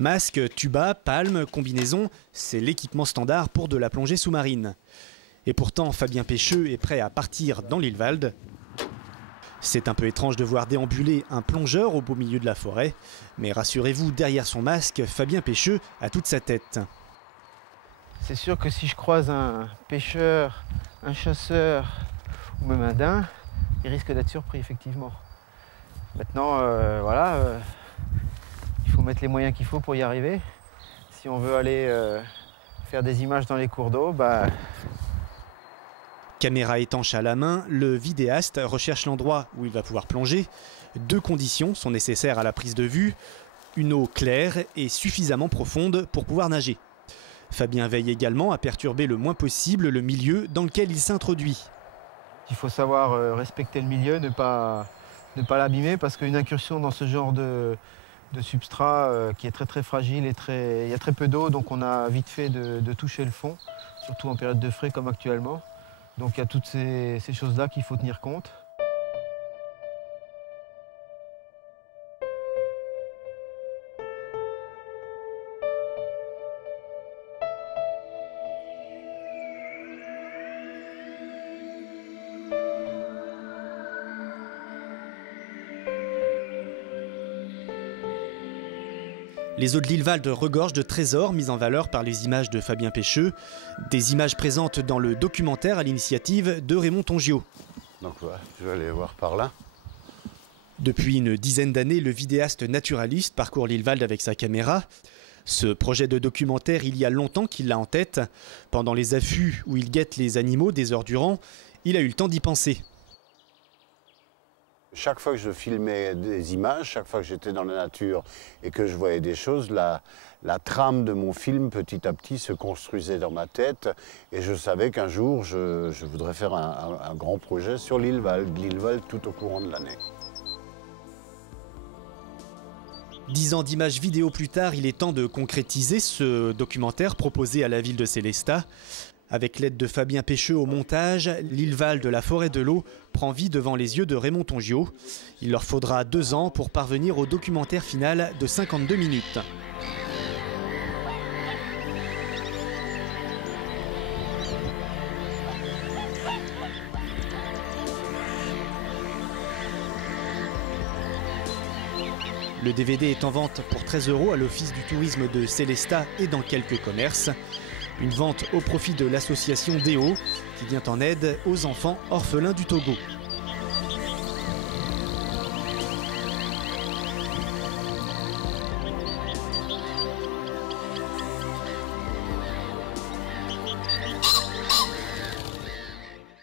Masque, tuba, palme, combinaison, c'est l'équipement standard pour de la plongée sous-marine. Et pourtant, Fabien Pêcheux est prêt à partir dans l'Ilvalde. C'est un peu étrange de voir déambuler un plongeur au beau milieu de la forêt. Mais rassurez-vous, derrière son masque, Fabien Pêcheux a toute sa tête. C'est sûr que si je croise un pêcheur, un chasseur ou même un daim, il risque d'être surpris, effectivement. Maintenant, il faut mettre les moyens qu'il faut pour y arriver. Si on veut aller faire des images dans les cours d'eau, Caméra étanche à la main, le vidéaste recherche l'endroit où il va pouvoir plonger. 2 conditions sont nécessaires à la prise de vue. Une eau claire et suffisamment profonde pour pouvoir nager. Fabien veille également à perturber le moins possible le milieu dans lequel il s'introduit. Il faut savoir respecter le milieu, ne pas l'abîmer, parce qu'une incursion dans ce genre de substrat qui est très très fragile et il y a très peu d'eau, donc on a vite fait de toucher le fond, surtout en période de frais comme actuellement. Donc il y a toutes ces choses-là qu'il faut tenir compte. Les eaux de l'Ilvalde regorgent de trésors mis en valeur par les images de Fabien Pêcheux. Des images présentes dans le documentaire à l'initiative de Raymond Tongiot. Donc voilà, je vais aller voir par là. Depuis une dizaine d'années, le vidéaste naturaliste parcourt l'Ilvalde avec sa caméra. Ce projet de documentaire, il y a longtemps qu'il l'a en tête. Pendant les affûts où il guette les animaux des heures durant, il a eu le temps d'y penser. Chaque fois que je filmais des images, chaque fois que j'étais dans la nature et que je voyais des choses, la trame de mon film petit à petit se construisait dans ma tête et je savais qu'un jour je voudrais faire un grand projet sur l'Ilvalde tout au courant de l'année. 10 ans d'images vidéo plus tard, il est temps de concrétiser ce documentaire proposé à la ville de Sélestat. Avec l'aide de Fabien Pêcheux au montage, l'Ilvalde de la forêt de l'eau prend vie devant les yeux de Raymond Tongiot. Il leur faudra 2 ans pour parvenir au documentaire final de 52 minutes. Le DVD est en vente pour 13 € à l'Office du tourisme de Sélestat et dans quelques commerces. Une vente au profit de l'association DEO qui vient en aide aux enfants orphelins du Togo.